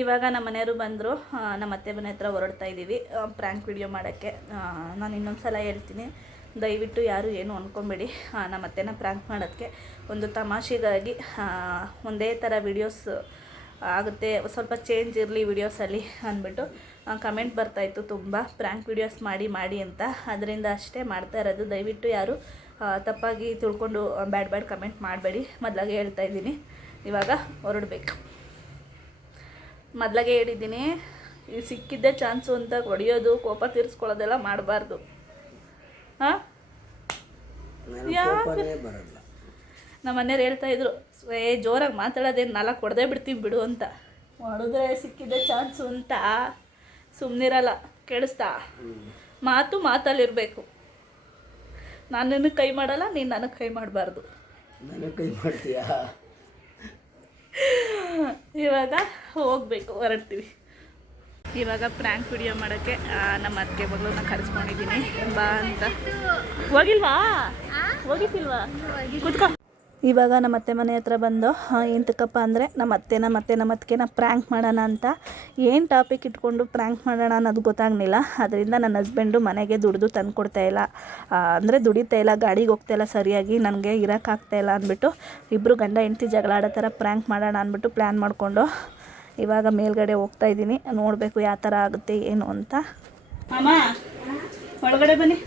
ಇವಾಗ ನಮ್ಮ ಮನೆಯವರು ಬಂದರು. ನಮ್ಮ ಅತ್ತೆ ಮನೆ ಹತ್ರ ಹೊರಡ್ತಾ ಇದ್ದೀವಿ ಪ್ರ್ಯಾಂಕ್ ವಿಡಿಯೋ ಮಾಡೋಕ್ಕೆ. ನಾನು ಇನ್ನೊಂದು ಸಲ ಹೇಳ್ತೀನಿ, ದಯವಿಟ್ಟು ಯಾರು ಏನು ಅಂದ್ಕೊಬೇಡಿ. ನಮ್ಮ ಅತ್ತೆನ ಪ್ರ್ಯಾಂಕ್ ಮಾಡೋದಕ್ಕೆ ಒಂದು ತಮಾಷೆಗಾಗಿ ಒಂದೇ ಥರ ವಿಡಿಯೋಸ್ ಆಗುತ್ತೆ, ಸ್ವಲ್ಪ ಚೇಂಜ್ ಇರಲಿ ವಿಡಿಯೋಸಲ್ಲಿ ಅಂದ್ಬಿಟ್ಟು ಕಮೆಂಟ್ ಬರ್ತಾಯಿತ್ತು ತುಂಬ, ಪ್ರ್ಯಾಂಕ್ ವಿಡಿಯೋಸ್ ಮಾಡಿ ಅಂತ. ಅದರಿಂದ ಅಷ್ಟೇ ಮಾಡ್ತಾ ಇರೋದು. ದಯವಿಟ್ಟು ಯಾರು ತಪ್ಪಾಗಿ ತಿಳ್ಕೊಂಡು ಬ್ಯಾಡ್ ಕಮೆಂಟ್ ಮಾಡಬೇಡಿ. ಮೊದಲಾಗೆ ಹೇಳ್ತಾ ಇದ್ದೀನಿ, ಇವಾಗ ಹೊರಡಬೇಕು. ಮೊದಲಾಗೆ ಹೇಳಿದ್ದೀನಿ, ಈ ಸಿಕ್ಕಿದ್ದೇ ಚಾನ್ಸು ಅಂತ ಹೊಡೆಯೋದು, ಕೋಪ ತೀರಿಸ್ಕೊಳ್ಳೋದೆಲ್ಲ ಮಾಡಬಾರ್ದು. ಹಾಂ, ಯಾಕೆ ನಮ್ಮ ಮನೆಯವ್ರು ಹೇಳ್ತಾಯಿದ್ರು, ಜೋರಾಗಿ ಮಾತಾಡೋದೇನು 4 ಹೊಡೆದೇ ಬಿಡ್ತೀವಿ ಬಿಡು ಅಂತ. ಹೊಡೆದ್ರೆ ಸಿಕ್ಕಿದ್ದೆ ಚಾನ್ಸು ಅಂತ ಸುಮ್ಮನಿರಲ್ಲ. ಕೇಳಿಸ್ತಾ? ಮಾತಲ್ಲಿರಬೇಕು. ನಾನು ನಿನಗೆ ಕೈ ಮಾಡಲ್ಲ, ನೀನು ನನಗೆ ಕೈ ಮಾಡಬಾರ್ದು. ನನಗೆ ಕೈ ಮಾಡ್ತೀಯಾ? ಇವಾಗ ಹೋಗಬೇಕು, ಹೊರಡ್ತೀವಿ. ಇವಾಗ ಪ್ರ್ಯಾಂಕ್ ವಿಡಿಯೋ ಮಾಡೋಕ್ಕೆ ನಮ್ಮ ಅತ್ತಿಗೆ ಮಗಳನ್ನ ಕರೆಸ್ಕೊಂಡಿದ್ದೀನಿ, ಬಾ ಅಂತ. ಹೋಗಿಲ್ವಾ? ಕೂತ್ಕೋ. ಇವಾಗ ನಮ್ಮ ಅತ್ತೆ ಮನೆ ಹತ್ರ ಬಂದು ಎಂತಕ್ಕಪ್ಪ ಅಂದರೆ ನಮ್ಮ ಅತ್ತೆನ ಪ್ರ್ಯಾಂಕ್ ಮಾಡೋಣ ಅಂತ. ಏನು ಟಾಪಿಕ್ ಇಟ್ಕೊಂಡು ಪ್ರ್ಯಾಂಕ್ ಮಾಡೋಣ ಅನ್ನೋದು ಗೊತ್ತಾಗಲಿಲ್ಲ. ಅದರಿಂದ ನನ್ನ ಹಸ್ಬೆಂಡು ಮನೆಗೆ ದುಡಿದು ತಂದು ಕೊಡ್ತಾಯಿಲ್ಲ, ಅಂದರೆ ದುಡಿತಾ ಇಲ್ಲ, ಗಾಡಿಗೆ ಹೋಗ್ತಾಯಿಲ್ಲ ಸರಿಯಾಗಿ, ನನಗೆ ಇರೋಕ್ಕಾಗ್ತಾಯಿಲ್ಲ ಅಂದ್ಬಿಟ್ಟು ಇಬ್ಬರು ಗಂಡ ಹೆಂಡ್ತಿ ಜಗಳ ಆಡೋ ಥರ ಪ್ರ್ಯಾಂಕ್ ಮಾಡೋಣ ಅಂದ್ಬಿಟ್ಟು ಪ್ಲ್ಯಾನ್ ಮಾಡಿಕೊಂಡು ಇವಾಗ ಮೇಲ್ಗಡೆ ಹೋಗ್ತಾಯಿದ್ದೀನಿ. ನೋಡಬೇಕು ಯಾವ ಥರ ಆಗುತ್ತೆ ಏನು ಅಂತ. ಅಮ್ಮ ಒಳಗಡೆ ಬನ್ನಿ.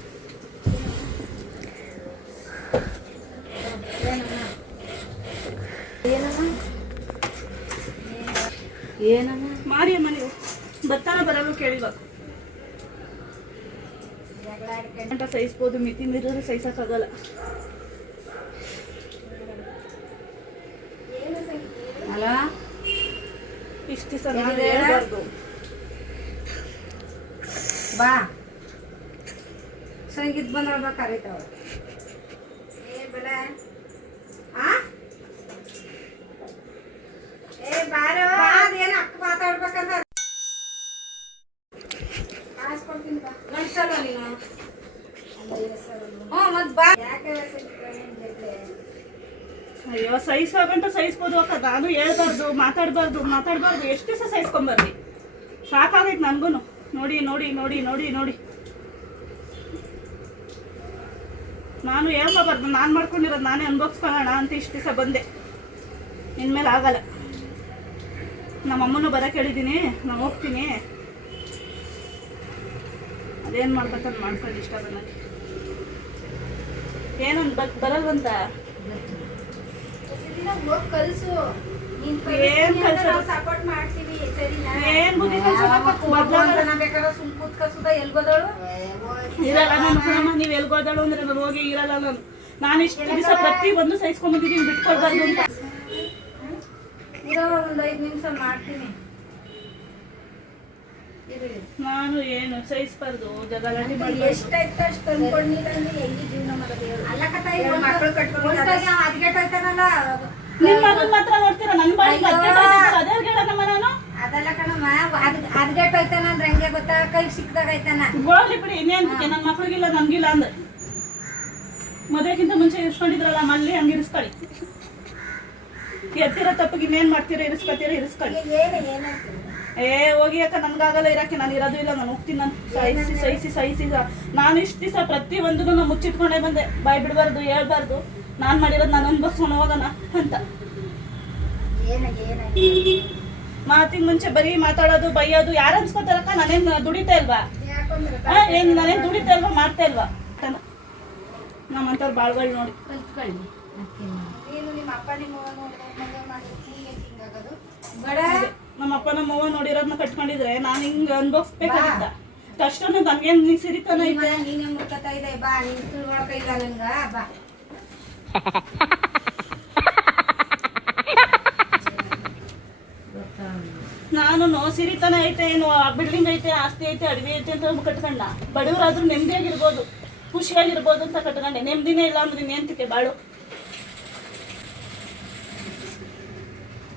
ಏನಮ್ಮ ಮಾರಿಯಮ್ಮ, ನೀವು ಬರ್ತಾರ ಬರಲು ಕೇಳಿವಾಗ ಅಂತ ಸಹಿಸ್ಬೋದು, ಮಿತಿ ಮೀರಿದ್ರೆ ಸಹಿಸೋಕ್ಕಾಗಲ್ಲ. ಅಲ್ಲ ಇಷ್ಟು ದಿವಸ ನಾನು ಹೇಳ್ಬಾರ್ದು. ಬಾ ಸಂಗೀತ ಬಂದ ಕರೀತಾವ. ಅಕ್ಕ ಮಾತಾಡ್ಬೇಕಂತ ಅಯ್ಯೋ, ಸಹಿಸೋಗಂಟ ಸಹಿಸ್ಬೋದು ಅಕ್ಕ. ನಾನು ಹೇಳ್ಬಾರ್ದು, ಮಾತಾಡಬಾರ್ದು. ಎಷ್ಟು ದಿವಸ ಸಹಿಸ್ಕೊಂಬರ್ಲಿ, ಸಾಕಾಗೈತೆ ನನಗೂ. ನೋಡಿ ನಾನು ಹೇಳ್ಕೋಬಾರ್ದು, ನಾನು ಮಾಡ್ಕೊಂಡಿರೋದು ನಾನೇ ಅನ್ಭವಿಸ್ಕೊಳ್ಳೋಣ ಅಂತ ಇಷ್ಟು ದಿವಸ ಬಂದೆ. ಇನ್ಮೇಲೆ ಆಗಲ್ಲ. ನಮ್ಮಮ್ಮನೂ ಬರೋಕೆ ಹೇಳಿದ್ದೀನಿ, ನಾನು ಹೋಗ್ತೀನಿ. ಅದೇನು ಮಾಡ್ಬೇಕಂತ ಮಾಡ್ಕೊಂಡು ಇಷ್ಟ ನನಗೆ. ಏನೊಂದು ಬರಲ್ವಂತ ಕಲ್ಸು, ಸಪೋರ್ಟ್ ಮಾಡ್ತೀವಿ. ಏನು ಬುದ್ಧಿ ಬೇಕಾದ್ರೆ ಸುಮ್ ಕೂತ್ಕಸುದ ಎಲ್ಗೋದಳು ಇರಲ್ಲ ನನ್ನ. ನೀವು ಎಲ್ಗೋದಳು ಅಂದ್ರೆ ನಾನು ಹೋಗಿ ಇರಲ್ಲ. ನಾನು ಇಷ್ಟು ದಿವಸ ಪ್ರತಿ ಒಂದು ಸಹಿಸ್ಕೊಂಡ್ಬಂದಿದ್ದೀನಿ, ಬಿಟ್ಕೊಳ್ಬಾರ್ದು ಅಂತ. ಒಂದು 5 ನಿಮಿಷ ಮಾಡ್ತೀನಿ. ನಾನು ಏನು ಸಹಿಸ್ಬಾರ್ದು, ಜಗಳಾಡಿ ಎಷ್ಟಾಯ್ತು ಅಷ್ಟು ತಂದ್ಕೊಂಡಿಲ್ಲ ಅಂದ್ರೆ ಹೆಂಗಿ ಜೀವನ ಮಾಡೋದು? ಅಲ್ಲ ಕತಾಯಿ ಮಕ್ಕಳು ಕಟ್ಕೊಂಡು ಅದ್ಗೆಟ್ಟೋಯ್ತಾನಲ್ಲ. ನಿಮ್ಮ ಮಗನ ಮಾತ್ರ ನೋಡ್ತೀರಾ, ನನ್ನ ಬಾಯಿ ಅದೇ ಹೇಳಮ್ಮ. ನಾನು ಅದೆಲ್ಲ ಕಣಮ್ಮ, ಅದ್ಗೆಟ್ಟೋಯ್ತಾನ ಅಂದ್ರೆ ಹೆಂಗೆ ಗೊತ್ತಾ? ಕೈ ಸಿಕ್ದಾಗ ಐತಾನ. ಗೋಳಿ ಬಿಡಿ, ಇನ್ನೇನು ನನ್ನ ಮಕ್ಳಿಗಿಲ್ಲ ನಮ್ಗಿಲ್ಲ ಅಂದ್ರೆ ಮದುವೆಗಿಂತ ಮುಂಚೆ ಇರಿಸ್ಕೊಂಡಿದ್ರಲ್ಲ ಮಲ್ಲಿ, ಹಂಗೆ ಇರಿಸ್ಕೊಳ್ಳಿ. ಎತ್ತಿರೋ ತಪ್ಪಿಗೆ ಇನ್ನೇನು ಮಾಡ್ತೀರಾ? ಇರಿಸ್ಕೊಳ್ಳಿ. ಹೋಗಿ ಅಕ್ಕ, ನನ್ಗಾಗಲ್ಲ ಇರಕ್ಕೆ, ನಾನು ಇರೋದು ಇಲ್ಲ, ನಾನು ಹೋಗ್ತೀನಿ. ನಾನು ಸಹಿಸಿ ನಾನು ಇಷ್ಟು ದಿವಸ ಪ್ರತಿ ಒಂದು ಮುಚ್ಚಿಟ್ಕೊಂಡೇ ಬಂದೆ. ಬಾಯ್ ಬಿಡಬಾರ್ದು, ಹೇಳ್ಬಾರ್ದು, ನಾನು ಮಾಡಿರೋದು ನಾನು ಅನ್ಭವಿಸ್ಕೊಂಡು ಹೋಗೋಣ ಅಂತ. ಮಾತಿನ ಮುಂಚೆ ಬರೀ ಮಾತಾಡೋದು, ಬೈಯೋದು. ಯಾರು ಅನ್ಸ್ಕೊತಾರಕ್ಕ? ನಾನೇನು ದುಡಿತಾ ಇಲ್ವಾ? ನಾನೇನು ದುಡಿತಾ ಇಲ್ವಾ, ಮಾಡ್ತಾ ಇಲ್ವಾ? ನಮ್ಮಂಥವ್ರು ಬಾಳ್ಗಳು ನೋಡಿ ಕಲ್ತ್ಕೊಳ್ಳಿ. ನಮ್ಮ ಅಪ್ಪ ನಮ್ಮ ಅವ್ವ ನೋಡಿರೋದನ್ನ ಕಟ್ಕೊಂಡಿದ್ರೆ ನಾನು ಹಿಂಗೆ ಅನ್ಭವಿಸ್ಬೇಕಾಗಿದ್ದ ಕಷ್ಟನ. ನನ್ಗೇನು ಸಿರಿತಾನ ಐತೆ? ನೀನೇ ಮುಟ್ಕತಾ ಇದೆ, ಬಾ. ನೀನು ತಿಳ್ಕೊಳಕ ಇಲ್ಲ ನಂಗ, ಬಾ. ನಾನು ಸಿರಿತನ ಐತೆ, ಏನು ಬಿಲ್ಡಿಂಗ್ ಐತೆ, ಆಸ್ತಿ ಐತೆ, ಅಡವಿ ಐತೆ ಅಂತ ಕಟ್ಕೊಂಡ. ಬಡವರಾದ್ರೂ ನೆಮ್ಮದಿಯಾಗಿರ್ಬೋದು, ಖುಷಿಯಾಗಿರ್ಬೋದು ಅಂತ ಕಟ್ಕೊಂಡೆ. ನೆಮ್ಮದಿನೇ ಇಲ್ಲ ಅಂದ್ರೆ ಇನ್ನೇಂತಕ್ಕೆ ಬಾಳು?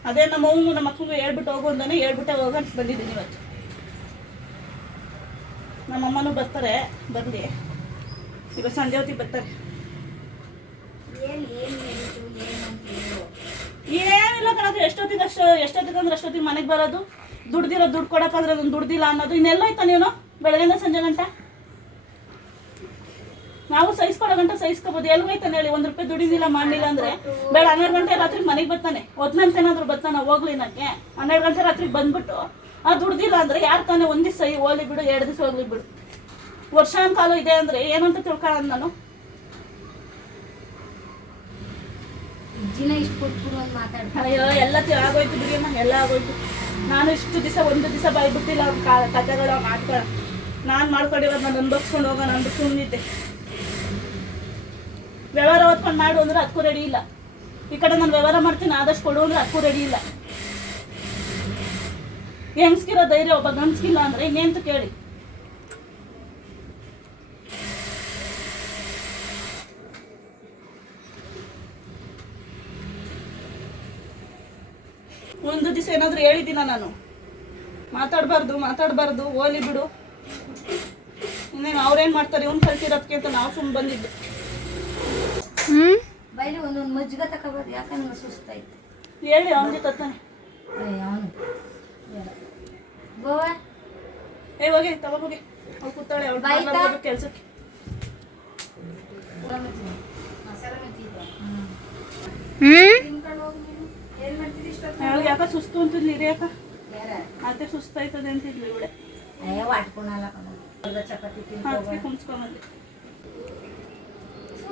ಅದೇ ನಮ್ಮ ಅವ್ವನು ನಮ್ಮ ಮಕ್ಕಳಿಗೆ ಹೇಳ್ಬಿಟ್ಟು ಹೋಗು ಅಂತಾನೆ ಹೇಳ್ಬಿಟ್ಟೆ ಹೋಗಂತ ಬಂದಿದ್ದೀನಿ ಇವತ್ತು. ನಮ್ಮಮ್ಮನೂ ಬರ್ತಾರೆ, ಬರಲಿ. ಈಗ ಸಂಜೆ ಹೊತ್ತಿಗೆ ಬರ್ತಾರೆ. ಏನಿಲ್ಲ ಕಣದು, ಎಷ್ಟೊತ್ತಿಗೆ ಅಂದ್ರೆ ಅಷ್ಟೊತ್ತಿಗೆ ಮನೆಗೆ ಬರೋದು, ದುಡ್ದಿರೋ ದುಡ್ಡು ಕೊಡೋಕ್ಕಾದ್ರೆ ಅದನ್ನು ದುಡ್ದಿಲ್ಲ ಅನ್ನೋದು ಇನ್ನೆಲ್ಲ ಆಯ್ತಾ ನೀನು ಬೆಳಗ್ಗೆಯಿಂದ ಸಂಜೆ ಗಂಟೆ ನಾವು ಸಹಿಸ್ಕೊಡೋ ಗಂಟೆ ಸಹಿಸ್ಕೋಬೋದು ಎಲ್ಗೋಯ್ತಾನೆ ಹೇಳಿ 1 ರೂಪಾಯಿ ದುಡಿದಿಲ್ಲ ಮಾಡಲಿಲ್ಲ ಅಂದರೆ ಬೇಡ 12 ಗಂಟೆ ರಾತ್ರಿ ಮನೆಗೆ ಬರ್ತಾನೆ ಒದ್ನಂತೇನಾದ್ರೂ ಬರ್ತಾನೆ ಹೋಗ್ಲಿನಕ್ಕೆ 12 ಗಂಟೆ ರಾತ್ರಿಗೆ ಬಂದ್ಬಿಟ್ಟು ಆ ದುಡ್ದಿಲ್ಲ ಅಂದರೆ ಯಾರು ತಾನೇ ಒಂದು ದಿವಸ ಹೋಗ್ಲಿ ಬಿಡು 2 ದಿವಸ ಹೋಗ್ಲಿ ಬಿಡು ವರ್ಷಾನುಕಾಲ ಇದೆ ಅಂದರೆ ಏನಂತ ತಿಳ್ಕೊಳ್ಳೋದು ನಾನು ಅಯ್ಯೋ ಎಲ್ಲ ಆಗೋಯ್ತು ಬಿಡಿಯಮ್ಮ ಎಲ್ಲ ಆಗೋಯ್ತು ನಾನು ಇಷ್ಟು ದಿವಸ ಒಂದು ದಿವಸ ಬಾಯ್ಬಿಟ್ಟಿಲ್ಲ ಕಥೆಗಳು ಮಾಡ್ಕೊಳ್ಳೋ ನಾನು ಮಾಡ್ಕೊಂಡಿರೋದು ನಾನು ಅನ್ಭವಿಸ್ಕೊಂಡು ಹೋಗೋಣ ಅಂದು ಸುಮ್ಮನಿದ್ದೆ ವ್ಯವಹಾರ ಹೊತ್ಕೊಂಡು ಮಾಡು ಅಂದ್ರೆ ಅದಕ್ಕೂ ರೆಡಿ ಇಲ್ಲ ಈ ಕಡೆ ನಾನು ವ್ಯವಹಾರ ಮಾಡ್ತೀನಿ ಆದಷ್ಟು ಕೊಡು ಅಂದ್ರೆ ಅದಕ್ಕೂ ರೆಡಿ ಇಲ್ಲ ಹೆಂಗ್ಸ್ಗಿರೋ ಧೈರ್ಯ ಒಬ್ಬ ಗಂಡ್ಸ್ಗಿಲ್ಲ ಅಂದರೆ ಇನ್ನೇಂತ ಕೇಳಿ ಒಂದು ದಿವಸ ಏನಾದರೂ ಹೇಳಿದ್ದೀನ ನಾನು ಮಾತಾಡಬಾರ್ದು ಹೋಲಿ ಬಿಡು ಇನ್ನೇನು ಅವ್ರೇನು ಮಾಡ್ತಾರೆ ಇವ್ನು ಕಲ್ತಿರೋದಕ್ಕೆ ಅಂತ ನಾವು ಸುಮ್ಮನೆ ಬಂದಿದ್ದು ಬೈಲಿ ಒಂದೊಂದು ಮಜ್ಜಿಗೆ ತಗೋಬೋದು ಯಾಕಂದ್ರೆ ಸುಸ್ತಾಯ್ತು ಹೇಳಿ ಅವನ ಜೊತೆ ತಾನೆ ಅವನು ಗೋವಾ ಹೋಗಿ ತಗೋಗಿ ಅವ್ಳು ಕೂತಾಳೆ ಅವಳು ಕೆಲಸಕ್ಕೆ ಅವಳಿಗೆ ಯಾಕ ಸುಸ್ತು ಅಂತಿದ್ಲಿ ಯಾಕ ಮತ್ತೆ ಸುಸ್ತಾಯ್ತದೆ ಅಂತಿದ್ಲಿ ಇವಳೆ ಚಪಾತಿ ಹಾಕಿ ಕುಂಸ್ಕೊಂಬಂದೆ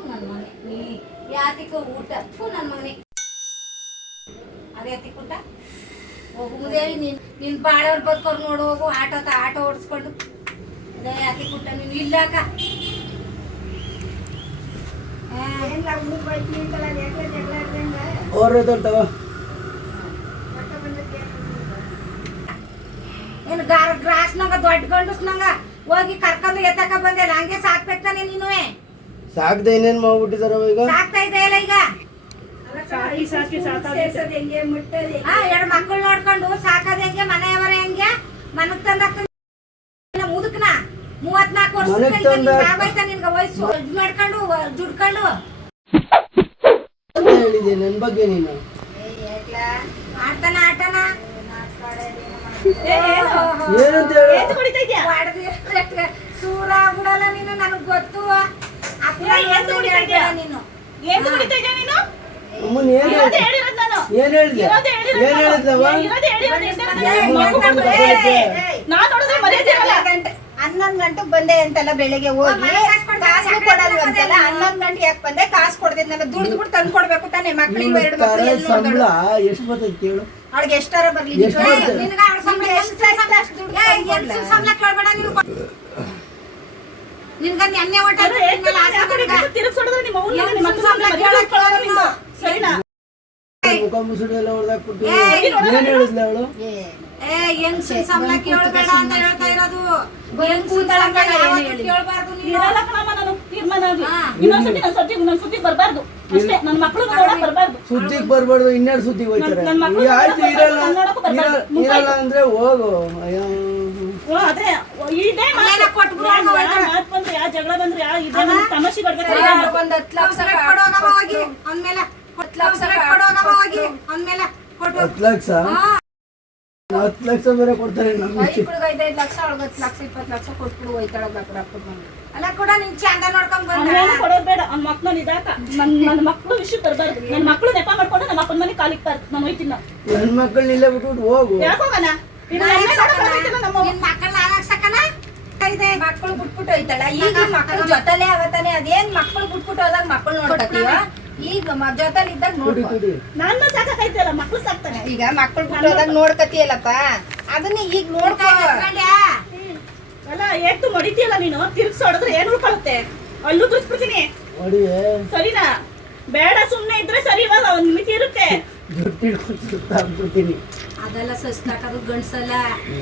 ನನ್ನ ಮನೆ ಯಾತಿಕೋ ಊಟ ನನ್ನ ಮನೆ ಅದೇ ಯಾತಿಕ್ ಊಟ ಹೋಗು ಮುದೇವಿ ನಿನ್ ಬಾಳವ್ರು ಬರ್ಕೋರು ನೋಡು ಹೋಗು ಆಟೋ ಓಡಿಸ್ಕೊಂಡು ಅದೇ ಯಾತಿಕ್ ಊಟ ನೀನು ಇಲ್ಲಾಕ ಏನು ಗ್ರಾಸ್ನಂಗ ದೊಡ್ಡ ಗಂಡಸ್ನಂಗ ಹೋಗಿ ಕರ್ಕೊಂಡು ಎತ್ತಕ ಬಂದೆಲ್ಲ ಹಂಗೆ ಸಾಕ್ಬೇಕಾನೆ ನೀನು ಸಾಕ್ದೆ ಏನೇನ್ ಮಾಡ್ಬಿಟ್ಟಿದಾರ ಈಗ ಸಾಕ್ತಾ ಇದೆ ಇಲ್ಲ ಈಗ ಸಾಕಿ ಎರಡು ಮಕ್ಕಳು ನೋಡ್ಕೊಂಡು ಸಾಕದ ಹೆಂಗೆ ಮನೆಯವರ ಹೆಂಗೆ ಮನಕ್ ತಂದ ಮುದುಕ್ನ 34 ವರ್ಷ ಆಗೋಯ್ತ ನಿನ್ಗ ವಯಸ್ಸು ಮಾಡ್ಕೊಂಡು ದುಡ್ಕೊಂಡು ಹೇಳಿದೆ ನನ್ ಬಗ್ಗೆ ನೀನು ಆಡ್ತಾನ ಆಟನ ಏನಂತ ಸೂರ ಬಿಡಲ್ಲ ನೀನು ನನಗ್ ಗೊತ್ತು ನೀನು ಅಮ್ಮನ್ ಏನ್ ಹೇಳಿದ್ಲವ 11 ಗಂಟೆಗೆ ಬಂದೆ ಅಂತೆಲ್ಲ ಬೆಳಿಗ್ಗೆ ಹೋಗಿ ಕಾಸು ಕೊಡಲ್ವಂತೆಲ್ಲ 11 ಗಂಟೆ ಯಾಕೆ ಬಂದೆ ಕಾಸು ಕೊಡ್ತಿದ್ನಲ್ಲ ದುಡ್ದು ಬಿಟ್ಟು ತಂದು ಕೊಡ್ಬೇಕು ತಾನೆ ಮಕ್ಳಿಗೆ 2 ಮಕ್ಳು ಸಂಬಳ ಎಷ್ಟು ಬರ್ತೈತೆ ಕೇಳು ಅವಳಿಗೆ ಎಷ್ಟಾರ ಬರ್ಲಿ ನಿನ್ಗ ನೆನ್ನೆ ಹೊಟ್ಟ ಮುಖ ಮುಸುಡಿ ಎಲ್ಲ ಹೊಡೆದಾಕ್ಬಿಟ್ಟು ಏನ್ ಹೇಳಿದ್ಲ ಅವಳು ಹೆಂಗ್ಸಿನ ಸಂಬಳ ಕೇಳಬೇಡ ಅಂತ ಹೇಳ್ತಾ ಇರೋದು ಕೇಳಬಾರ್ದು ನೀನು ಸುದ್ದಿಗ್ ಬರ್ಬಾರ್ದು ಇನ್ನೆರಡು ಸುದ್ದಿಗೆ ಹೋಯ್ತಾರೆ ಆಯ್ತು ಇರಲ್ಲ ಅಂದ್ರೆ ಹೋಗು ತಮಾಷೆ ಒಂದ್ 10 ಲಕ್ಷ ಹೋಗಿ ಅಂದ್ಮೇಲೆ 10 ಲಕ್ಷ ಹೋಗಿ ಅಂದ್ಮೇಲೆ 10 ಲಕ್ಷ 10 ಲಕ್ಷ ಬೇರೆ ಕೊಡ್ತಾರೆ ನಮ್ಗೆ 5 ಲಕ್ಷ 10 ಲಕ್ಷ 20 ಲಕ್ಷ ಕೊಟ್ಬಿಡು ಹೋಯ್ತಾಳ ಅಲ್ಲ ಕೂಡ ನಿನ್ ಚಂದ ನೋಡ್ಕೊಂಡ್ ಕೊಡೋದ್ ಬೇಡ ಅವ್ನ ಮಕ್ಳು ಇದಾಕ ನನ್ನ ಮಕ್ಳು ವಿಷಯ ಬರ್ಬಾರ್ದು ನನ್ನ ಮಕ್ಳು ನೆಪ ಮಾಡ್ಕೊಂಡು ನಮ್ಮ ಅಪ್ಪನ ಮನೆ ಕಾಲಿಗೆ ಬಾರ್ದು ನಾನು ಹೋಯ್ತೀನಿ ನನ್ ಮಕ್ಕಳನ್ನ ಇಲ್ಲೇ ಬಿಟ್ಬಿಟ್ಟು ಹೋಗು ಯಾಕೋಗಣ ನಿನ್ ಮಕ್ಕಳ ನಾನಾಕ್ಸಕನ ಇದೆ ಮಕ್ಕಳು ಬಿಟ್ಬಿಟ್ಟು ಹೋಯ್ತಾಳ ಈಗ ಮಕ್ಕಳು ಜೊತೆಲೆ ಅವತ್ತಾನೆ ಅದೇನ್ ಮಕ್ಕಳು ಬಿಟ್ಬಿಟ್ಟು ಹೋದಾಗ ಮಕ್ಕಳು ನೋಡ್ಕೊತೀವ ಈಗ ಜೊತೆಲಿ ಇದ್ದಾಗ ನೋಡ್ಕೊ ನನ್ನ ಸಾಕಾಯ್ತಲ್ಲ ಮಕ್ಳು ಸಾಕ್ತಾನೆ ಈಗ ಮಕ್ಕಳು ಬಿಟ್ಟು ಹೋದಾಗ ನೋಡ್ಕತಿಯಲ್ಲಪ್ಪ ಅದನ್ನ ಈಗ ನೋಡ್ಕೊ ಅಲ್ಲ ಏತು ಮಡಿತೀಯಲ್ಲ ನೀನು ತಿರ್ಗ್ಸಿ ಹೊಡೆದ್ರೆ ಏನ್ ಉಳ್ಕೊಳುತ್ತೆ ಅಲ್ಲೂ ದುಡ್ಸ್ಬಿಡ್ತೀನಿ ಸರಿನಾ ಬೇಡ ಸುಮ್ನೆ ಇದ್ರೆ ಸರಿ ಇವಾಗ ಒಂದ್ ಮಿತಿ ಇರುತ್ತೆ ಅದೆಲ್ಲ ಸಸ್ತಾಕದು ಗಂಡ್ಸಲ್ಲ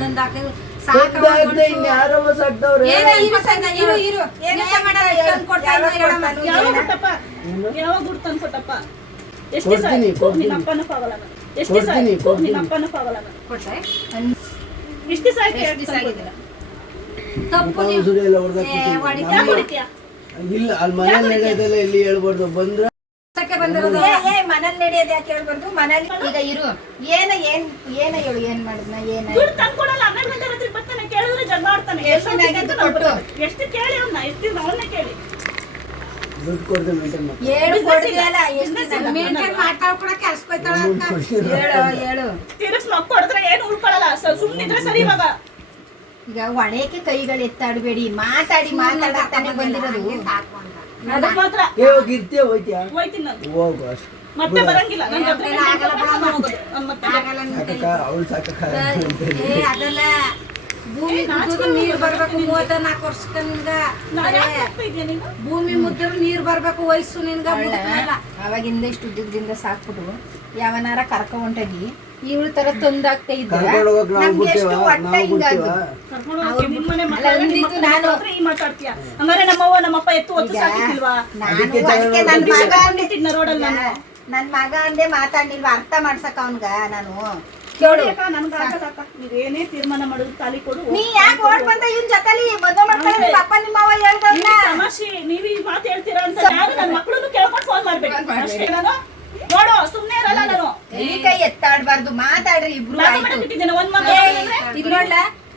ತಂದಾಕದು ಯಾವಾಗ ದುಡ್ಡು ತಂದು ಕೊಟ್ಟಪ್ಪ ಎಷ್ಟೇ ನಿನ್ನ ಅಪ್ಪನೂ ಆಗಲ್ಲ ಎಷ್ಟೇ ನಿನ್ನ ಅಪ್ಪನೂ ಆಗಲ್ಲ ಇಷ್ಟೇ ಸಾಯ್ತು ಇಲ್ಲ ಅಲ್ಲಿ ಮನೇಲಿ ನಡೆಯೋದೆಲ್ಲ ಇಲ್ಲಿ ಹೇಳ್ಬಾರ್ದು ಬಂದ್ರೆ ಮನೇಲಿ ನಡೆಯೋದು ಯಾಕೆ ಹೇಳ್ಬಾರ್ದು? ಮನೇಲಿ ಈಗ ಇರು. ಏನ ಹೇಳು, ಏನ್ ಮಾಡಿದ್ನ? ಏನ ದುಡ್ಡು ತಂದ್ಕೊಡಲ್ಲ, 12 ಗಂಟೆ ರಾತ್ರಿ ಬರ್ತಾನೆ, ಕೇಳಿದ್ರೆ ಜಗಳ ಆಡ್ತಾನೆ. ಎಷ್ಟು ಆಗಿದ್ದು ಕೊಟ್ಟು? ಎಷ್ಟು ಕೇಳಿ ಅವ್ನ, ಎಷ್ಟು ಅವನ್ನೇ ಕೇಳಿ. ದುಡ್ಡು ಕೊಡ್ದೆ ಮೇಂಟೈನ್ ಮಾಡಿ. ಹೇಳು ಕೊಡ್ತೀಯಲ್ಲ, ಎಷ್ಟು ಮೇಂಟೈನ್ ಮಾಡ್ತಾಳ ಕೂಡ ಕೆಲ್ಸಕ್ಕೆ ಹೋಯ್ತಾಳ ಹೇಳು. ತಿರುಗಿಸ್ ಮಕ್ಕ ಹೊಡೆದ್ರೆ ಏನು ಉಳ್ಕೊಳಲ್ಲ, ಸುಮ್ಮನಿದ್ರೆ ಸರಿ ಇವಾಗ. ಈಗ ಒಣೆಯಕ್ಕೆ ಕೈಗಳು ಎತ್ತಾಡಬೇಡಿ, ಮಾತಾಡತಾನೆ ಬಂದಿರೋದು. ಸಾಕು ಅಂತ ಅದಕ್ಕೆ ಮಾತ್ರ ಹೋಗಿ ಇರ್ತೀಯ ಹೋಯ್ತೀಯ ಹೋಯ್ತೀನಿ ನಾನು, ಹೋಗು ಅಷ್ಟೇ. ಮತ್ತೆ ಬರಂಗಿಲ್ಲ. ನನ್ನ ಹತ್ರ ಆಗಲ್ಲ ಬಿಡಮ್ಮ. ಹೋಗೋದು. ನಾನು ಮತ್ತೆ ಆಗಲ್ಲ ನಿನ್ ಕೈಲಿ. ಸಾಕಕ್ಕ ಅವಳು ಸಾಕಕ್ಕ ಅದಲ್ಲ ಭೂಮಿ ಮುದ್ದಿದ್ರು ನೀರ್ ಬರ್ಬೇಕು 34 ವರ್ಷಕ್ಕ ನಿನ್ಗ. ನಾನು ಯಾಕೆ ಹೋಗ್ತಾ ಇದೀಯ ನೀನು? ಭೂಮಿ ಮುದ್ದಿದ್ರು ನೀರ್ ಬರ್ಬೇಕು ವಯಸ್ಸು ನಿನ್ಗ. ಮುದುಕನಲ್ಲ. ಅವಾಗಿಂದ ಇಷ್ಟು ಉದ್ಯೋಗದಿಂದ ಸಾಕ್ಬಿಟ್ಟು ಯಾವನಾರ ಕರ್ಕ ಹೊಂಟಾಗಿ ಇವಳ ತರ ತಂದಾಗ್ತಾ ಇದ್ದ ಕರ್ಕೊಂಡು ಹೋಗಕ್ ನಾವು ನಮ್ಗೆ ಎಷ್ಟು ಬಿಡ್ತೀವ ಹೊಟ್ಟೆ ನಾವು ಹಿಂಗಾದ್ದು. ಬಿಡ್ತೀವ ಕರ್ಕೊಂಡು ಹೋಗಕ್ಕೆ ನಿನ್ ಮನೆ ಮಕ್ಕಳು, ಅಲ್ಲ, ನಿನ್ ಅಂದಿದ್ದು ಮಕ್ಕಳು ನಾನು. ಮಾತ್ರ ಈ ಮಾತಾಡ್ತೀಯ. ಹಂಗಾರೆ ನಮ್ಮವ್ವ ನಮ್ಮಪ್ಪ ಎತ್ತು ಒತ್ತು ಸಾಕಿಲ್ವಾ? ಅದಕ್ಕೆ ಅದಕ್ಕೆ ನನ್ ಮಗ ಇಟ್ಟಿದ್ನ ರೋಡಲ್ಲಿ ನಾನು. ನನ್ ಮಗ ಅಂದೆ ಮಾತಾಡ್ಲಿಲ್ವಾ, ಅರ್ಥ ಮಾಡ್ಸಕ ಅವನ್ಗ ನಾನು. ಕೇಳಿ ಅಕ್ಕ, ನನ್ಗೆ ಆಗಲ್ಲಕ್ಕ. ನೀವೇನೇ ತೀರ್ಮಾನ ಮಾಡಿದ್ರು ತಾಲಿ ಕೊಡು. ನೀ ಯಾಕೆ ಓಡ್ ಬಂದ ಇವನ್ ಜೊತೆಲಿ ಮದುವೆ ಮಾಡ್ಕೊಂಡು ನಿಮ್ಮ ಅಪ್ಪ ನಿಮ್ಮ ಅವ್ವ ಹೇಳ್ದವ್ನ? ನೀವು ತಮಾಷೆ, ನೀವು ಈ ಮಾತು ಹೇಳ್ತೀರಾ ಅಂತ ನಾನು ನನ್ನ ಮಕ್ಕಳನ್ನು ಕೇಳ್ಕೊಂಡು ಫೋನ್ ಮಾಡ್ಬೇಕು ಅಷ್ಟೇ. ನಾನು ನೋಡು, ಸುಮ್ನೆ ಇರಲ್ಲ ನಾನು. ಕೈ ಎತ್ತಾಡ್ಬಾರ್ದು, ಮಾತಾಡ್ರಿ ಇಬ್ರು. ನಾನು ಆಯ್ತು. ಮಾಡ್ಬಿಟ್ಟಿದ್ದೇನೆ ಒಂದ್ ಮಗ ಅಂದ್ರೆ. ಇದು ನೋಡ್ಲ,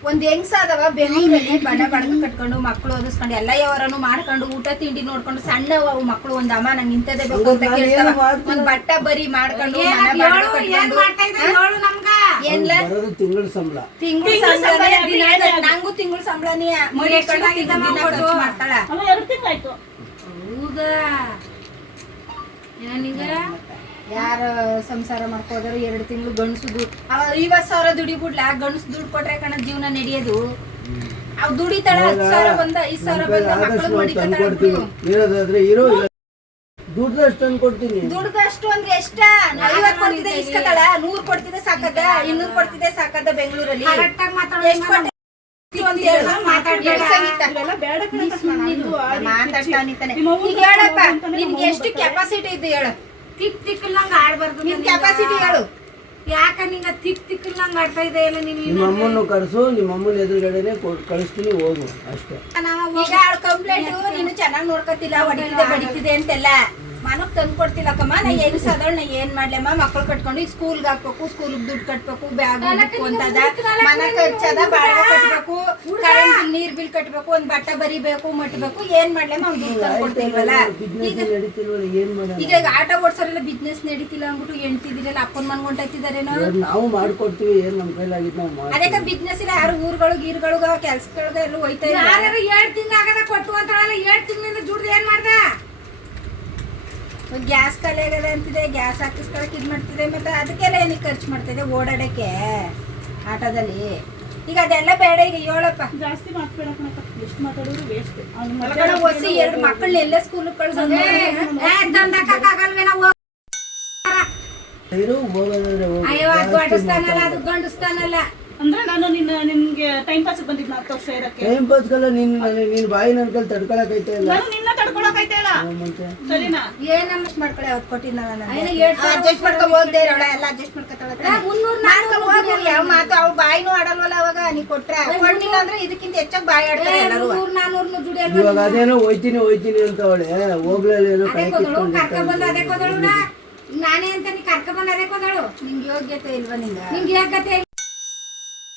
ಒಂದ್ ಹೆಂಗ್ಸಾದವ ಬೆಂಗಳೂರಲ್ಲಿ ಬಣ್ಣ ಬಣ್ಣ ಕಟ್ಕೊಂಡು ಮಕ್ಳು ಓದಿಸ್ಕೊಂಡು ಎಲ್ಲ ಯಾವರನು ಮಾಡ್ಕೊಂಡು ಊಟ ತಿಂಡಿ ನೋಡ್ಕೊಂಡು ಸಣ್ಣವ ಮಕ್ಳು ಒಂದ್ ಅಮ್ಮ ನಂಗೆ ಇಂಥದೇ ಬೇಕು ಅಂತ ಕೇಳ್ತಾವ. ಒಂದ್ ಬಟ್ಟ ಬರಿ ಮಾಡ್ಕೊಂಡು ಮನೆ ಬಾಡ್ಗೆ ಏನ್ ಕಟ್ಕೊಂಡು ಮಾಡ್ತಾ ಇದ್ದ ಹೇಳು ನಮ್ಗ. ಏನ್ಲ ಬರೋದು ತಿಂಗಳ ಸಂಬಳ. ತಿಂಗಳು ಸಂಬಳ ನಂಗೂ ತಿಂಗಳು ಸಂಬಳನೇ ಮರಿ ಮಾಡ್ತಾಳ. ಅವ 2 ತಿಂಗಳಾಯ್ತು. ಹೌದಾ ಏನೀಗ ಯಾರ ಸಂಸಾರ ಮಾಡ್ಕೋದ್ರು 2 ತಿಂಗಳು ಗಂಡಸು ಅವ 50,000 ದುಡಿಬಿಡ್ಲ, ಗಂಡಸು ದುಡ್ಡು ಕೊಟ್ರೆ ಕಣ ಜೀವನ ನಡೆಯೋದು. ಅವ್ ದುಡಿತಾಳ 10,000 ಬಂದ 5,000 ಬಂದ ಮಕ್ಕಳು ತಂದ್ಕೊಡ್ತೀವಿ. ಇರೋದಾದ್ರೆ ಇರೋ, ಇಲ್ಲ ದುಡ್ಡು ಅಷ್ಟು ತಂದು ಕೊಡ್ತೀನಿ. ದುಡ್ಡು ಅಷ್ಟು ಅಂದ್ರೆ ಎಷ್ಟ? 50 ಕೊಡ್ತಿದ್ದೆ ಇಸ್ಕತಾಳ, 100 ಕೊಡ್ತಿದ್ದೆ ಸಾಕದ, 200 ಕೊಡ್ತಿದ್ದೆ ಸಾಕದ. ಬೆಂಗಳೂರಲ್ಲಿ ಕರೆಕ್ಟ್ ಆಗಿ ಎಷ್ಟ್ ಕೊಟ್ಟೆ ಅಂತ ಹೇಳು. ಮಾತಾಡ್ಬೇಡ. ಸಂಗೀತ ಇವೆಲ್ಲ ಬೇಡ ಕಣಕ್ಕ, ನಾನು ಆಡಿ ಮಾತಾಡ್ತಾ ನಿಂತಾನೆ. ನಿಮ್ಮ ಅವ್ವ ಈಗ ಹೇಳಪ್ಪ, ಅಂತಾನೆ ನಿನ್ಗೆ ನಮ್ಮ ಎಷ್ಟು ಅವ್ವ ಕೆಪಾಸಿಟಿ ಇದ್ದು ಹೇಳು. ತಿಕ್ ತಿಕ್ಕಲ್ದಂಗ ಆಡ್ಬಾರ್ದು. ನಿನ್ ಕೆಪಾಸಿಟಿ ಹೇಳು. ಯಾಕ ನಿಂಗ ತಿಕ್ ತಿಕ್ಕಲ್ದಂಗ ಆಡ್ತಾ ಇದೆ ಇಲ್ಲ ನೀನು? ನಿಮ್ಮ ಅಮ್ಮನ್ನು ಕರೆಸು, ನಿಮ್ಮ ಅಮ್ಮನ ಎದುರುಗಡೆನೆ ಕಳಿಸ್ತೀನಿ, ಹೋಗು ಅಷ್ಟೇ. ಈಗ ಅವಳ ಕಂಪ್ಲೇಂಟ್ ನೀನು ಚೆನ್ನಾಗಿ ನೋಡ್ಕೊತಿಲ್ಲ, ಹೊಡಿತಿದೆ ಬಡಿತಿದೆ ಅಂತೆಲ್ಲ ಮನಕ್ ತಂದು ಕೊಡ್ತಿಲ್ಲಕ್ಕಮ್ಮ. ನಾ ಏನು ಸಾಧಾರಣ ನಾ ಏನ್ ಮಾಡ್ಲಮ್ಮ, ಮಕ್ಳು ಕಟ್ಕೊಂಡು ಸ್ಕೂಲ್ಗೆ ಹಾಕ್ಬೇಕು, ಸ್ಕೂಲ್ಗೆ ದುಡ್ಡು ಕಟ್ಬೇಕು, ಬ್ಯಾಗ್ ಅಂತದ, ಮನ ಖರ್ಚದ, ಬಾಳ್ಗೆ ಕಟ್ಬೇಕು, ಕರೆಂಟ್ ಬಿಲ್ ನೀರ್ ಬಿಲ್ ಕಟ್ಬೇಕು, ಒಂದ್ ಬಟ್ಟೆ ಬರಿಬೇಕು, ಮಟ್ಬೇಕು. ಏನ್ ಮಾಡ್ಲಮ್ಮ ಅವ್ನು ದುಡ್ಡು ತಂದು ಕೊಡ್ತಿಲ್ವಲ್ಲ. ಬಿಸ್ನೆಸ್ ನಡೀತಿಲ್ವಲ್ಲ, ಏನ್ ಮಾಡೋಣ? ಈಗ ಆಟೋ ಓಡ್ಸೋರೆಲ್ಲ ಬಿಸ್ನೆಸ್ ನಡೀತಿಲ್ಲ ಅಂದ್ಬಿಟ್ಟು ಎಂಟಿದಿರಲ್ಲ ಅಪ್ಪನ ಮನ್ ಹೊಂಟಾಯ್ತಿದಾರೇನೋ. ನಾವು ಮಾಡ್ಕೊಡ್ತೀವಿ, ಏನ್ ನಮ್ ಕೈಲಾಗಿತ್ತು ನಾವು ಮಾಡ್ತೀವಿ. ಅದಕ್ಕೆ ಬಿಸ್ನೆಸ್ ಇಲ್ಲ, ಯಾರು ಊರುಗಳು ಗೀರುಗಳಿಗೆ ಕೆಲ್ಸಗಳಿಗೆ ಎಲ್ಲ ಹೋಯ್ತಾ ಇಲ್ಲ. ಯಾರು 7 ತಿಂಗಳು ಆಗದ ಕೊಟ್ಟು ಅಂತಾಳಲ್ಲ, 7 ತಿಂಗಳಿಂದ ದುಡ್ದು ಏನ್ ಮಾಡ್ದ? ಗ್ಯಾಸ್ ಖಾಲಿ ಆಗದ ಅಂತಿದೆ, ಗ್ಯಾಸ್ ಹಾಕಿಸ್ಕೊಳಕ್ ಇದ್ ಮಾಡ್ತಿದೆ. ಮತ್ತೆ ಅದಕ್ಕೆಲ್ಲ ಏನಕ್ಕೆ ಖರ್ಚು ಮಾಡ್ತಿದೆ ಓಡಾಡಕ್ಕೆ ಆಟೋದಲ್ಲಿ? ಈಗ ಅದೆಲ್ಲ ಬೇಡ. ಈಗ ಹೇಳಪ್ಪ, ಜಾಸ್ತಿ ಮಾತಾಡ ಕಣಕ್ಕ, ಎಷ್ಟು ಮಾತಾಡೋರು ವೇಸ್ಟ್. ಒಸಿ 2 ಮಕ್ಕಳನ್ನ ಎಲ್ಲ ಸ್ಕೂಲ್ ಕಳ್ಸೋದು. ತಂದಕ್ಕಾಗಲ್ವೇನ? ಇರು, ಹೋಗೋದಾದ್ರೆ ಹೋಗು. ಅಯ್ಯೋ ಅದು ಗಂಡಸ್ತಾನಲ್ಲ, ಅದು ಗಂಡಸ್ತಾನಲ್ಲ. ಅಂದ್ರೆ ನಾನು ನಿನ್ಗೆ ಟೈಮ್ ಪಾಸ್ ಬಂದಿದ್ನ 10 ವರ್ಷ ಇರಕ್ಕೆ. ಟೈಮ್ ಪಾಸ್ಗೆಲ್ಲ ನೀನ್ ಬಾಯಿ ನನ್ ಕೈಲಿ ತಡ್ಕೊಳಕ್ ಐತೆ ಇಲ್ಲ ನಾನು ನಿನ್ನ ತಡ್ಕೊಳಕ್ ಐತೆ ಇಲ್ಲ, ಮತ್ತೆ ಸರಿನಾ? ಏನಮ್ಮ ಮಾಡ್ಕೊಳ್ಳಿ ಅವ್ರು ಕೊಟ್ಟಿದ್ನಲ್ಲ ನಾನು. ಅಯ್ಯೋ, 7,000 ಅಡ್ಜಸ್ಟ್ ಮಾಡ್ಕೊಂಡು ಹೋಗ್ದೆ ಇರೋಳ, ಎಲ್ಲ ಅಡ್ಜಸ್ಟ್ ಮಾಡ್ಕೊತಾಳ. 300 ಹೋಗು, ಯಾವ ಮಾತು ಅವ್ಳು ಬಾಯಿನೂ ಆಡಲ್ವಲ್ಲ ಅವಾಗ. ನೀ ಕೊಟ್ರೆ ಕೊಡ್ಲಿಲ್ಲ ಅಂದ್ರೆ ಇದಕ್ಕಿಂತ ಹೆಚ್ಚಾಗಿ ಬಾಯಿ ಆಡ್ತಾರೆ ಎಲ್ಲರೂ. 300-400 ದುಡಿಯಲ್ವ? ಇವಾಗ ಅದೇನೋ ಹೋಯ್ತೀನಿ ಅಂತ ಅವಳೆ ಹೋಗ್ಲಲ್ಲಿ ಏನೋ ಕೈ ಕಿತ್ಕೊಂಡು ಕರ್ಕೊಂಡ್ಬಂದು ಅದೇ ಕೋದಳು. ನಾನೇ ಅಂತ ನೀ ಕರ್ಕೊಂಡ್ಬಂದು ಅದೇ ಕೋದಳು. ನಿಂಗೆ ಯೋಗ್ಯತೆ ಇಲ್ವಾ ನಿಂಗೆ ಯಾಕತ್ತೆ?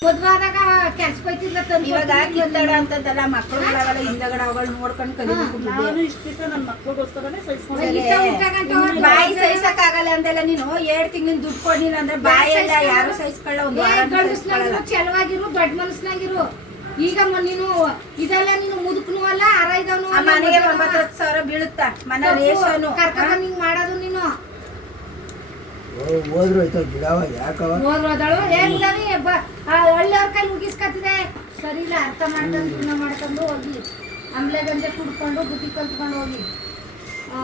ಮದ್ವಾದಾಗ ಕೆಲ್ಸಕ್ಕೆ ಹೋಯ್ತಿದ್ಲ ತಂದು ಇವಾಗ ಕಿತ್ತಾಡ ಅಂತದಲ್ಲ, ಮಕ್ಕಳುಗಳಾಗಲ್ಲ ಹಿಂದಗಡೆ ಅವಳು ನೋಡ್ಕೊಂಡು ಕಲಿಬೇಕು. ನಾನು ಇಷ್ಟು ದಿವಸ ನನ್ನ ಮಕ್ಳಿಗೋಸ್ಕರನೇ ಬಾಯಿ ಸಹಿಸಕ್ ಆಗಲ್ಲ ಅಂದಲ್ಲ ನೀನು. 7 ತಿಂಗಳಿನ ದುಡ್ಡು ಕೊಡ್ಲಿಲ್ಲ ಅಂದ್ರೆ ಬಾಯಿ ಎಲ್ಲ ಯಾರು ಸಹಿಸ್ಕೊಳ್ಳ. ಒಂದು ಗಂಡಸ್ನಾಗಿರು, ಚೆಲುವಾಗಿರು, ದೊಡ್ಡ ಮನಸ್ನಾಗಿರು. ಈಗ ನೀನು ಇದೆಲ್ಲ ನೀನು ಮುದುಕನು ಅಲ್ಲ, ಅರೈದವನು ಮನೆಗೆ 9,000 ಬೀಳುತ್ತಾ ಮನೆ ರೇಷನ್ ಕರ್ಕೊಂಡ್ ಹಿಂಗ್ ಮಾಡೋದು ನೀನು. ಹೋದ್ರು ಆಯ್ತು ಬಿಡವ, ಯಾಕವ ಹೋದ್ರೋದಳು ಏನಿಲ್ಲವಿ ಹಳ್ಳಿಯವ್ರ ಕೈ ಮುಗಿಸ್ಕತ್ತಿದೆ. ಸರಿ ಇಲ್ಲ, ಅರ್ಥ ಮಾಡ್ಕೊಂಡು ಜೀವನ ಮಾಡ್ಕೊಂಡು ಹೋಗಿ ಆಮೇಲೆ ಗಂಜೆ ಕುಡ್ಕೊಂಡು ಬುದ್ಧಿ ಕಲ್ತ್ಕೊಂಡು ಹೋಗಿ.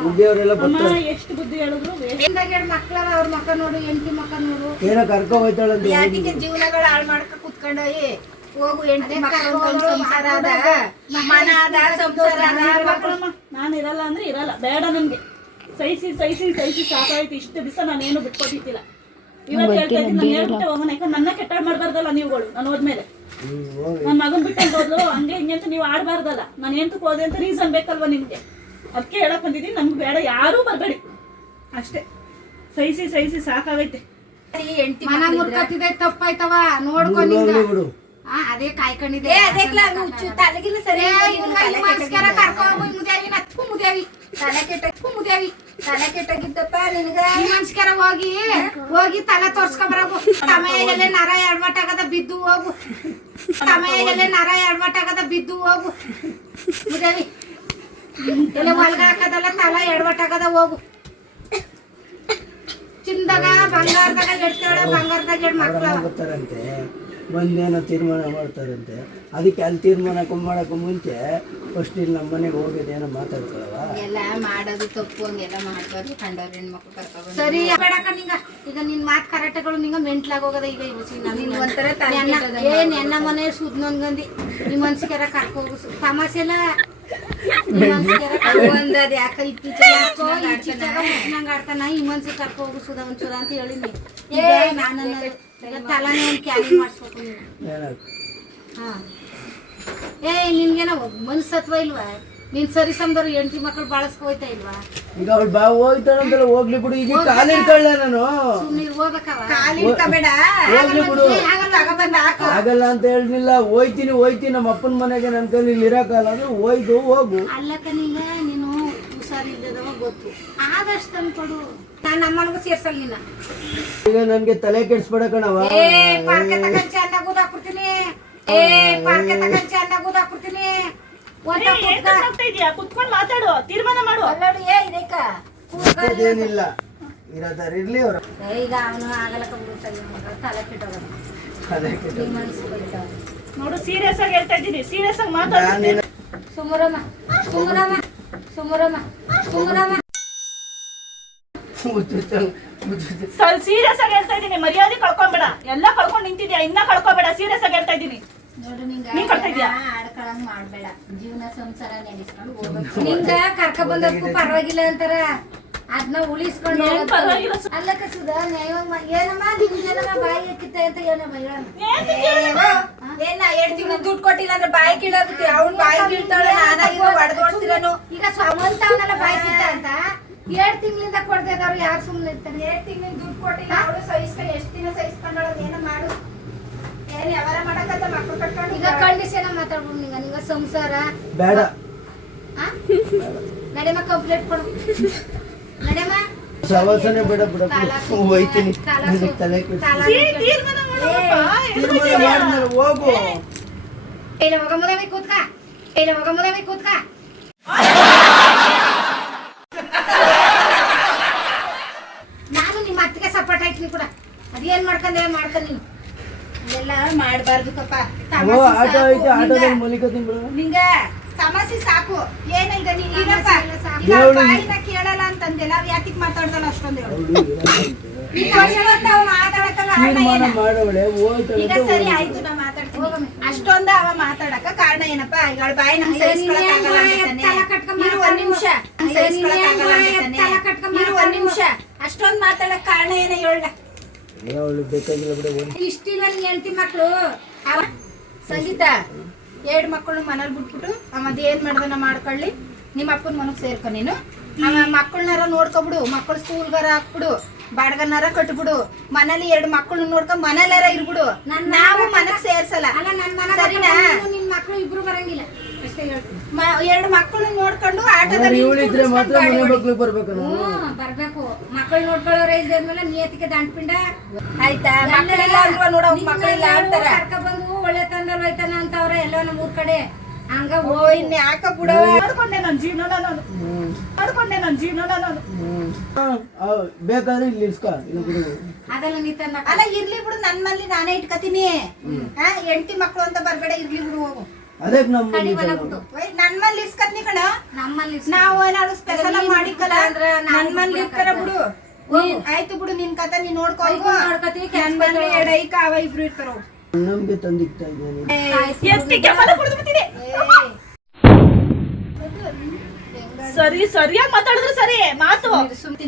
ಉದ್ಯೋಗರೆಲ್ಲ ಬರ್ತಾರೆ. ಎಷ್ಟು ಬುದ್ಧಿ ಹೇಳಿದ್ರು ಹಿಂದಾಗ 2 ಮಕ್ಳವ, ಅವ್ರ ಮಕ್ಕ ನೋಡು, ಹೆಂಡತಿ ಮಕ್ಕ ನೋಡು. ಏನೋ ಕರ್ಕೊ ಹೋಯ್ತಾಳಂತ ಯಾಕೆ ಜೀವನಗಳು ಹಾಳು ಮಾಡ್ಕ ಕುತ್ಕೊಂಡೋಗಿ ಹೋಗು. ಹೆಂಡತಿ ಮಕ್ಕಳು ಸಂಸಾರ ಅದ, ಮನ ಅದ, ಸಂಸಾರ ಅದ, ಮಕ್ಕಳು. ನಾನು ಇರಲ್ಲ ಅಂದ್ರೆ ಇರಲ್ಲ, ಬೇಡ ನನ್ಗೆ. ಸಹಿಸಿ ಸಾಕಾಯ್ತು. ಇಷ್ಟು ದಿವಸ ನಾನೇನು ಬಿಟ್ಕೊಟ್ಟಿಲ್ಲ. ಇವತ್ತು ಹೇಳ್ತಾ ಇದ್ದೀನಿ, ನಾನು ಹೇಳ್ಬಿಟ್ಟೆ ಹೋಗೋಣ. ಯಾಕಂದ್ರೆ ನನ್ನ ಕೆಟ್ಟ ಮಾಡ್ಬಾರ್ದಲ್ಲ ನೀವುಗಳು. ನಾನು ಹೋದ್ಮೇಲೆ ನನ್ನ ಮಗನ್ ಬಿಟ್ಟು ಹೋದ್ಲು ಹಂಗೆ ಹಿಂಗೆ ಅಂತ ನೀವು ಆಡ್ಬಾರ್ದಲ್ಲ. ನಾನು ಎಂತಕ್ಕೆ ಹೋದೆ ಅಂತ ರೀಸನ್ ಬೇಕಲ್ವಾ ನಿಮ್ಗೆ? ಅದಕ್ಕೆ ಹೇಳಕ್ ಬಂದಿದ್ದೀನಿ. ನಮ್ಗೆ ಬೇಡ, ಯಾರೂ ಬರಬೇಡಿ ಅಷ್ಟೇ, ಸಹಿಸಿ ಸಾಕಾಗೈತೆ. ಹೆಂಡತಿ ಮನ ಮುರ್ಕತ್ತಿದೆ ತಪ್ಪಾಯ್ತವ ನೋಡ್ಕೊಂಡ್ ಬಿಡು ಅದೇ ಕಾಯ್ಕೊಂಡಿದೆ ತಲೆಗಿಲ್ಲ ಸರಿ ಮನ್ಸ್ಕರ ಕರ್ಕೊಂಡ್ ಮುದ್ಯಾವಿ ನತ್ಕು ಮುದ್ಯಾವಿ ತಲೆ ಕೆಟ್ಟಾಗಿದ್ದಪ್ಪ ನಿನಗ ಮನ್ಸ್ಕರ ಹೋಗಿ ತಲೆ ತೋರ್ಸ್ಕೊಂಬರೋಗು ತಮೆಯಲ್ಲೇ ನರ ಎಡ್ಬಟ್ಟಾಗದ ಬಿದ್ದು ಹೋಗು ಮುದ್ಯಾವಿ ಎಲ್ಲ ಹೊಲ್ಗ ಹಾಕದಲ್ಲ ತಲೆ ಎಡ್ಬಟ್ಟಾಗದ ಹೋಗು ಚಿಂದಾಗ ಬಂಗಾರದಾಗ ಎಡ್ತಾಳ ಬಂಗಾರದಾಗ ಎಡ್ ಮಕ್ಳು ಬರ್ತಾರಂತೆ ಬಂದೇನೋ ತೀರ್ಮಾನ ಮಾಡ್ತಾರಂತೆ. ಅದಕ್ಕೆ ಅಲ್ಲಿ ತೀರ್ಮಾನ ಮಾಡಕ್ಕೂ ಮುಂಚೆ ಫಸ್ಟ್ ಇಲ್ಲಿ ನಮ್ಮ ಮನೆಗೆ ಹೋಗೋದು ಏನೋ ಮಾತಾಡ್ಕೊಳವ. ಎಲ್ಲ ಮಾಡೋದು ತಪ್ಪು ಹಂಗೆಲ್ಲ ಮಾಡ್ಬಾರ್ದು. ಕಂಡವ್ರ ಹೆಣ್ಮಕ್ಳು ಕರ್ಕೊಂಡು ಸರಿ ಬೇಡಕ ನಿಂಗ ಈಗ ನಿನ್ ಮಾತ್ ಕರೆಕ್ಟ್ಗಳು ನಿಂಗ ಮೆಂಟ್ಲಾಗ ಹೋಗದ ಈಗ ಒಂಥರ ಏನ್ ಎನ್ನ ಮನೆ ಸುದ್ ನನ್ಗಂದಿ ನಿಮ್ ಮನ್ಸಿಗೆರ ಕರ್ಕೋಗು ತಮಾಷೆ ಎಲ್ಲ ಒಂದದ್ ಯಾಕ ನಂಗ ಆಡ್ತಾನ ಈ ಮನ್ಸಿಗೆ ಕರ್ಕೋಗು ಸುಧಾ ಒಂಚೂರ ಅಂತ ಹೇಳಿನಿ. ನಾನು ತಲಾನೇ ಒಂದು ಕ್ಯಾರಿ ಮಾಡಿಸ್ಬೇಕು ನೀನು. ಹಾ ನಿನ್ಗೇನ ಮನ್ಸತ್ವ ಇಲ್ವಾ? ನೀನ್ ಸರಿ ಸಮದವ್ರು ಹೆಂಡತಿ ಮಕ್ಳು ಬಾಳಸ್ಕೋಯ್ತಾ ಇಲ್ವಾ? ಈಗ ಅವಳು ಹೋಗ್ತಾಳಂತಲ್ಲ ಹೋಗ್ಲಿ ಬಿಡು. ಈಗ ಕಾಲಿಡ್ತಾಳೆ ನಾನು ನೀವ್ ಹೋಗ್ಬೇಕವ ಕಾಲಿಡ್ಕಬೇಡ ಹೋಗ್ಲಿ ಬಿಡು. ಆಗಲ್ಲ ಅಂತ ಹೇಳಿಲ್ಲ. ಹೋಯ್ತೀನಿ ನಮ್ಮ ಅಪ್ಪನ ಮನೆಗೆ ನನ್ನ ಕೈಲಿ ಇಲ್ಲಿ ಇರಕ್ಕಲ್ಲ ಅಂದ್ರೆ ಹೋಗು. ಅಲ್ಲಕ್ಕ ನೀನು ಹುಷಾರಿಲ್ಲದವ ಗೊತ್ತು ಆದಷ್ಟು ತಂದ್ಕೊಡು. ನಾನು ನಮ್ಮನಿಗೂ ಸೇರ್ಸಲ್ಲ ನಿನ್ನ. ಈಗ ನನ್ಗೆ ತಲೆ ಕೆಡ್ಸ್ಬೇಡ ಕಣವ. ಪಾರ್ಕೆ ತಗೊಂಡ್ ಚಂದ ಕೂದಾಕ್ಬಿಡ್ತೀನಿ. ಕುತ್ಕೊಂಡ್ ಮಾತಾಡು, ತೀರ್ಮಾನ ಮಾಡು. ಏನಿಲ್ಲ ಇರೋದಾರ ಇರ್ಲಿ ಅವ್ರ. ಈಗ ಅವನು ಆಗಲಕ್ಕ ತಲೆ ಕೆಟ್ಟೋಗ ನೋಡು, ಸೀರಿಯಸ್ ಆಗಿ ಹೇಳ್ತಾ ಇದ್ದೀನಿ, ಸೀರಿಯಸ್ ಆಗಿ ಮಾತಾಡ್ತೀನಿ. ಸುಮರಮ್ಮ ಸೀರಿಯಸ್ ಆಗಿ ಹೇಳ್ತಾ ಇದ್ದೀನಿ. ಮರ್ಯಾದೆ ಕಳ್ಕೊಂಬೇಡ, ಎಲ್ಲ ಕಳ್ಕೊಂಡ್ ನಿಂತಿದ್ಯಾ, ಇನ್ನ ಕಳ್ಕೊಬೇಡ. ಸೀರಿಯಸ್ ಆಗಿ ಹೇಳ್ತಾ ಇದ್ದೀನಿ. ನೋಡು ಆಡ್ಕೊಳಂಗ್ ಮಾಡ್ಬೇಡ. ಜೀವನ ಸಂಸಾರ ನಡೆಸ್ಕೊಂಡು ಹೋಗ್ಬೇಕು. ನಿಂಗ ಕರ್ಕ ಬಂದಕ್ಕೂ ಪರವಾಗಿಲ್ಲ ಅಂತಾರ, ಅದನ್ನ ಉಳಿಸ್ಕೊಂಡು ಅಲ್ಲಕ್ಕ ಸುಧಾ ಏನಮ್ಮ ನಿಮ್ಗೇನಮ್ಮ ಬಾಯಿ ಎಕ್ಕಿತ್ತ ಅಂತ ಏನಮ್ಮ ಏನ 2 ತಿಂಗಳು ದುಡ್ಡು ಕೊಟ್ಟಿಲ್ಲ ಅಂದ್ರೆ ಬಾಯಿ ಕೀಳೋದು. ಅವ್ನು ಬಾಯಿ ಕೀಳ್ತಾಳೆ, ನಾನಾಗಿರೋ ಹೊಡೆದೋಡ್ಸಿರೋನು. ಈಗ ಸ್ವಂತವನ್ನೆಲ್ಲ ಬಾಯಿ ಕಿತ್ತ ಅಂತ 2 ತಿಂಗಳಿಂದ ಕೊಡ್ದೆ ಇದ್ದವ್ರು ಯಾರು ಸುಮ್ಮನೆ ಇರ್ತಾರೆ? 2 ತಿಂಗಳು ದುಡ್ಡು ಕೊಟ್ಟಿಲ್ಲ, ಅವಳು ಸಹಿಸ್ಕೊಂಡು ಎಷ್ಟು ದಿನ ಸಹಿಸ್ಕೊಂಡೋದು. ಏನೋ ಮಾಡು, ಏನ್ ಯಾವಾರ ಮಾಡಕತ್ತ ಮಕ್ಳು ಕಟ್ಕೊಂಡು. ಈಗ ಕಂಡೀಷನ್ ಮಾತಾಡ್ಬೋದು. ನಿಂಗ ಸಂಸಾರ ಬೇಡ. ನಡೆಯಮ್ಮ ಕಂಪ್ಲೇಂಟ್ ಕೊಡು. ನಡೆಯಮ್ಮ ಸವಾಸನೆ ಬೇಡ ಬಿಡ. ಹೋಯ್ತೀನಿ ನನಗೆ ತಲೆ ತೀರ್ಮಾನ ಮಾಡು. ಹೋಗು. ಇಲ್ಲ ಹೋಗ ಮುದವಿ ಕೂತ್ಕ. ನಾನು ನಿಮ್ಮ ಅತ್ತಿಗೆ ಸಪೋರ್ಟ್ ಆಯ್ತೀನಿ ಕೂಡ. ಅದೇನ್ ಮಾಡ್ಕೊಂಡೆ ನೀನು ಅದೆಲ್ಲ ಮಾಡ್ಬಾರ್ದು ಕಪ್ಪ. ಆಟೋ ಐತೆ, ಆಟೋದಲ್ಲಿ ಮಲಿಕತೀನಿ ಬಿಡು. ನಿಂಗ ಸಮಸ್ಯೆ ಸಾಕು. ಏನ ಈಗ ನೀನಪ್ಪ ಬಾಯಿನ ಕೇಳಲ್ಲ ಅಂತಂದೆಲ್ಲ ಯಾತಿಕ್ ಮಾತಾಡ್ದಲ್ಲ ಅಷ್ಟೊಂದು ತೀರ್ಮಾನ ಮಾಡವಳೆ ಈಗ ಸರಿ ಆಯ್ತು, ನಾ ಮಾತಾಡ್ತೀನಿ. ಅಷ್ಟೊಂದ ಅವ ಮಾತಾಡಕ ಕಾರಣ ಏನಪ್ಪ? ಈಗ ಅವಳ ಬಾಯಿ ನಮ್ಗೆ ಸಹಿಸ್ಕೊಳಕ್ಕಾಗಲ್ಲ ಅಂತಾನೆ. ಒಂದ್ ನಿಮಿಷ ಅಷ್ಟೊಂದ್ ಮಾತಾಡಕ್ ಕಾರಣ ಏನ ಹೇಳ? ಬೇಕಾಗಿಲ್ಲ ಬಿಡ. ಇಷ್ಟಿಲ್ಲ ನಿನ್ ಹೆಂಡತಿ ಮಕ್ಳು. ಸಂಗೀತ 2 ಮಕ್ಕಳು ಮನೇಲಿ ಬಿಟ್ಬಿಟ್ಟು ಅಮ್ಮದ್ ಏನ್ ಮಾಡ್ದನ ಮಾಡ್ಕೊಳ್ಳಿ. ನಿಮ್ಮ ಅಪ್ಪನ ಮನಗ್ ಸೇರ್ಕೊ ನೀನು. ಮಕ್ಕಳನ್ನಾರ ನೋಡ್ಕೊಬಿಡು, ಮಕ್ಕಳು ಸ್ಕೂಲ್ಗಾರ ಹಾಕ್ಬಿಡು, ಬಾಡ್ಗನಾರ ಕಟ್ಬಿಡು. ಮನೇಲಿ 2 ಮಕ್ಕಳು ನೋಡ್ಕೊಂಡ್ ಮನೇಲಾರ ಇರ್ಬಿಡು. ನಾವು ಮನಗ್ ಸೇರ್ಸಲ್ಲ. ಅಲ್ಲ ನನ್ ಮನ ಸರಿನಾ? ನಿನ್ ಮಕ್ಳು ಇಬ್ರು ಬರಂಗಿಲ್ಲ ಅಷ್ಟೇ ಹೇಳ್ತೀನಿ. 2 ಮಕ್ಕಳು ನೋಡ್ಕೊಂಡು ಆಟೋದಲ್ಲಿ ಇವಳಿದ್ರೆ ಮಾತ್ರ ಮನೆ ಮಕ್ಳಿಗೆ ಬರ್ಬೇಕು. ಬರ್ಬೇಕು. ಮಕ್ಕಳು ನೋಡ್ಕೊಳ್ಳೋರ ಇಲ್ದೇದ್ಮೇಲೆ ನಿಯತಿಗೆ ದಂಡ್ಪಿಂಡ ಆಯ್ತಾ? ಮಕ್ಕಳಿಲ್ಲ ಅಂದ್ರು ನೋಡ, ಮಕ್ಕಳಿಲ್ಲ ಅಂತಾರ. ಕರ್ಕ ಬಂದು ಒಳ್ಳೆ ತಂದಲ್ಲಿ ಹೋಯ್ತಾನ ಅಂತ ಅವ್ರ ಎಲ್ಲೋ ನಮ್ಮ ಊರ್ ಕಡೆ ಹಂಗ ಇನ್ನ ಯಾಕ ಬಿಡ? ಮಾಡ್ಕೊಂಡೆ ನನ್ನ ಜೀವನ ನಾನು. ಬೇಕಾದ್ರೆ ಇಲ್ಲಿ ಇಸ್ಕೊ, ಇಲ್ಲ ಬಿಡು. ಅದೆಲ್ಲ ನೀ ತಂದ ಅಲ್ಲ ಇರ್ಲಿ ಬಿಡು, ನನ್ ಮಲ್ಲಿ ನಾನೇ ಇಟ್ಕತೀನಿ. ಹೆಂಡತಿ ಮಕ್ಳು ಅಂತ ಬರ್ಬೇಡ, ಇರ್ಲಿ ಬಿಡು ಹೋಗು. ಅದಕ್ಕೆ ನಮ್ಮ ನನ್ ಮಲ್ಲಿ ಇಸ್ಕತ್ನಿ ಕಣ. ನಮ್ಮಲ್ಲಿ ನಾವು ಏನಾದ್ರು ಸ್ಪೆಷಲ್ ಆಗಿ ಮಾಡಿಕಲ್ಲ ಅಂದ್ರೆ ನನ್ ಮಲ್ಲಿ ಇರ್ತಾರ ಬಿಡು. ಆಯ್ತು ಬಿಡು, ನಿನ್ ಕತೆ ನೀನ್ ನೋಡ್ಕೊ. ನೋಡ್ಕತೀವಿ. ನನ್ ಮಲ್ಲಿ 2 ಐಕ ಅವ ಇಬ್ರು ಇರ್ತಾರ. ನಮ್ಗೆ ತಂದಿಕ್ತಾ ಇದ್ದೇನೆ. ಸರಿಯಾಗಿ ಮಾತಾಡಿದ್ರೆ ಸರಿ ಮಾತು.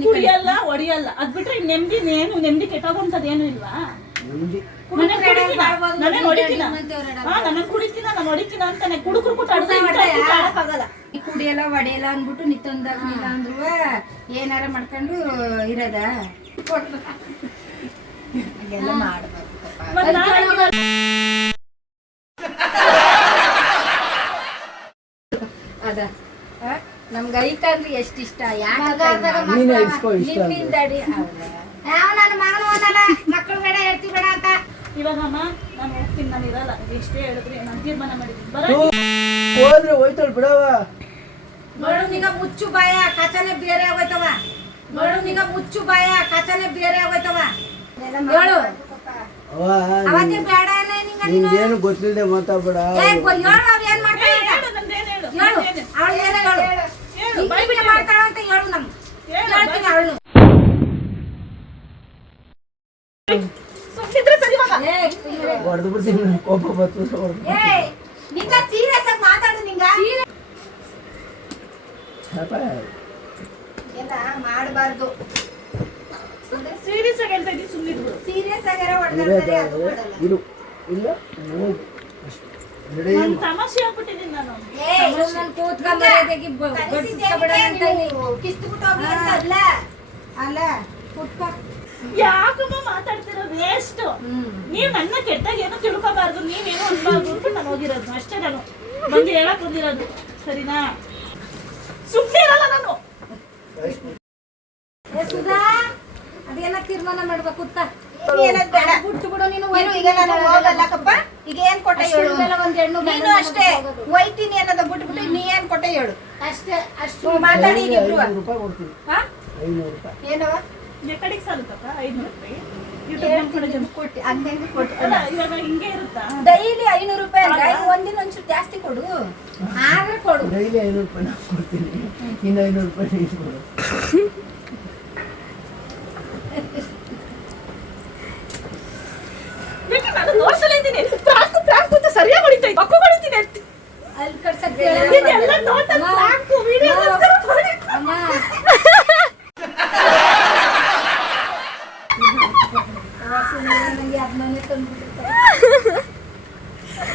ಕುಡಿಯಲ್ಲ ಹೊಡಿಯಲ್ಲ, ಅದ್ ಬಿಟ್ರೆ ನೆಮ್ಮದಿ ಕೆಟ್ಟೋಗಂತದೇನು ಇಲ್ವಾ? ನಾನು ಹೊಡಿತೀನ ಅಂತಾನೆ ಕುಡುಕ್ರು ಕೂಟಾಡಕ್ಕಾಗಲ್ಲ. ಕುಡಿಯಲ್ಲ ಹೊಡೆಯಲ್ಲ ಅಂದ್ಬಿಟ್ಟು ನಿತ್ತೊಂದಾಗ್ಲಿಲ್ಲ ಅಂದ್ರು ಏನಾರ ಮಾಡ್ಕೊಂಡು ಇರದ. ಹಾಗೆಲ್ಲ ಮಾಡ್ಬಾರ್ದು ಪಾಪ. ಮತ್ತೆ ನಾನು ಅದ ಆ? ನಮ್ಗೆ ಐತಂದ್ರೆ ಎಷ್ಟು ಇಷ್ಟ ಯಾಕೆ ನೀನೇ ಇಸ್ಕೊ ಇಷ್ಟ ಅಂದ್ರೆ. ನಿಮ್ಮಿಂದ ಅಡಿ ಹೌದಾ? ಯಾವ ನನ್ನ ಮಗನು ಓದಲ್ಲ ಮಕ್ಕಳು ಬೇಡ ಹೇಳ್ತಿ ಬೇಡ ಅಂತ ಇವಾಗ ಅಮ್ಮ ನಾನು ಹೋಗ್ತೀನಿ, ನಾನು ಇರಲ್ಲ. ಎಷ್ಟೇ ಹೇಳಿದ್ರೆ ನಾನು ತೀರ್ಮಾನ ಮಾಡಿದ್ದೀನಿ ಬರ. ಹೋದ್ರೆ ಹೋಯ್ತಾಳ ಬಿಡವ. ನೋಡು ನಿಗ ಮುಚ್ಚು ಬಾಯ ಕಚನೆ ಬೇರೆ ಆಗೋಯ್ತವ. ನೋಡು ನಿಗ ಮುಚ್ಚು ಬಾಯ ಕಚನೆ ಬೇರೆ ಆಗೋಯ್ತವ. ಹೇಳು ಅವ ಅವತ್ತೇ ಬೇಡ ಅನ್ನೇ ನಿಂಗ ನೀನು. ನಿಂಗೇನು ಗೊತ್ತಿಲ್ಲದೆ ಮಾತಾಡ್ಬೇಡ. ಹೇಳು ಅವ್ ಏನ್ ಮಾಡ್ತಾಳೆ ಅಂತ. ಹೇಳು ನಂದೇನು ಹೇಳು. ಹೇಳು ನಂದೇನು? ಅವಳು ಏನ ಹೇಳು ಹೇಳು ಬಾಯ್ ಹಿಂಗೆ ಮಾಡ್ತಾಳ ಅಂತ ಹೇಳು ನಮ್ಗೆ. ಹೇಳು, ಹೇಳ್ತೀನಿ ಅವಳು. ಸುಮ್ನಿದ್ರೆ ಸರಿ ಇವಾಗ. ಹೊಡೆದು ಬಿಡ್ತೀನಿ, ನನ್ ಕೋಪ ಬರ್ತದೆ ಹೊಡ್ದು. ಏಯ್ ನಿಂಗ ಸೀರಿಯಸ್ ಆಗಿ ಮಾತಾಡು ನಿಂಗ. ಪಾಪ, ಎಲ್ಲ ಮಾಡಬಾರ್ದು. ಸೀರಿಯಸ್ ಆಗಿ ಹೇಳ್ತಾ ಇದ್ದೀನಿ, ಸುಮ್ಮನಿದ್ರು. ಸೀರಿಯಸ್ ಆಗಿರೋ ಇರೋದು ಅದು ಕೊಡಲ್ಲ. ಇರು ಇಲ್ಲ ಹೋಗು ಅಷ್ಟೇ. ನಡೆ ನಾನು ತಮಾಷೆ ಆಗ್ಬಿಟ್ಟಿದ್ದೀನಿ ನಾನು. ಏಯ್ ಸುಮ್ಮನೆ ಕೂತ್ಕೊಂಡ್ ಮರ್ಯಾದೆಗೆ ಕಲಿಸಿದ್ದೇನೆ ಅಂತ ನೀವು. ಕಿತ್ತುಬಿಟ್ಟು ಹೋಗಿ ಅಂತ ಅಲ್ಲ ಅಲ್ಲ ಕುಟ್ಕೊ. ಯಾಕಮ್ಮ ಮಾತಾಡ್ತಿರೋ ವೇಸ್ಟ್. ನೀವು ನನ್ನ ಕೆಟ್ಟಾಗ ಏನೋ ತಿಳ್ಕೊಬಾರ್ದು, ನೀವೇನೋ ಅನ್ಬಾರ್ದು ಅಂತ ನಾನು ಹೋಗಿರೋದು ಅಷ್ಟೇ. ನಾನು ಬಂದು ಹೇಳಕ್ ಬಂದಿರೋದು, ಸರಿನಾ? ಸುಮ್ಮನೆ ಇರಲ್ಲ ನಾನು. ಏ ಸುಧಾ ಅದೇನ ತೀರ್ಮಾನ ಮಾಡ್ಬೇಕು ಕೂತ್ಕ. ಏನದ್ ಬೇಡ. ಬಿಟ್ಟು ಬಿಡು ನೀನು. ಏನು ಈಗ ನಾನು ಹೋಗಲ್ಲಕ್ಕಪ್ಪ. ಈಗ ಏನ್ ಕೊಟ್ಟೆ ಹೇಳು. ಒಂದ್ ಹೆಣ್ಣು ನೀನು ಅಷ್ಟೇ ಒಯ್ತೀನಿ ಅನ್ನೋದ ಬಿಟ್ಬಿಟ್ಟು ನೀ ಏನ್ ಕೊಟ್ಟೆ ಹೇಳು. ಅಷ್ಟೇ ಅಷ್ಟು ಮಾತಾಡಿ ಈಗ ಇಬ್ರು. 500 ರೂಪಾಯಿ ಕೊಡ್ತೀನಿ. ಹಾ 500 ರೂಪಾಯಿ. ಏನವ ಕಡೆಗೆ ಸಾಲುತ್ತಪ್ಪ 500 ರೂಪಾಯಿ. ಯೂಟ್ಯೂಬ್ ಕಡೆ ಜನ ಕೊಟ್ಟು ಹಂಗೆ ಕೊಟ್ಟು ಅಲ್ಲ, ಇವಾಗ ಹಿಂಗೆ ಇರುತ್ತಾ? ಡೈಲಿ 500 ರೂಪಾಯಿ ಅಂದ್ರೆ ಒಂದಿನ ಒಂಚೂರು ಜಾಸ್ತಿ ಕೊಡು. ಆದ್ರೆ ಕೊಡು. ಡೈಲಿ 500 ರೂಪಾಯಿ ನಾನು ಕೊಡ್ತೀನಿ, ಇನ್ನು 500 ರೂಪಾಯಿ ನೀನು ಕೊಡು. ಬಿಟ್ಟು ನಾನು ನೋಡ್ಸಲೇ ಇದ್ದೀನಿ. ಪ್ರಾಂಕ್ ಅಂತ ಸರಿಯಾಗಿ ಹೊಡಿತಾ ಇದ್ದೆ, ಪಕ್ಕ ಹೊಡಿತೀನಿ ಅಂತ. ಅಲ್ಲಿ ಕಡ್ಸಕ್ ಇದೆಲ್ಲ ಟೋಟಲ್ ಪ್ರಾಂಕ್ ವಿಡಿಯೋ ಅಮ್ಮ ನನಗೆ ಅದನ್ನೇ ತಂದ್ಬಿಟ್ಟಿರ್ತಾರೆ.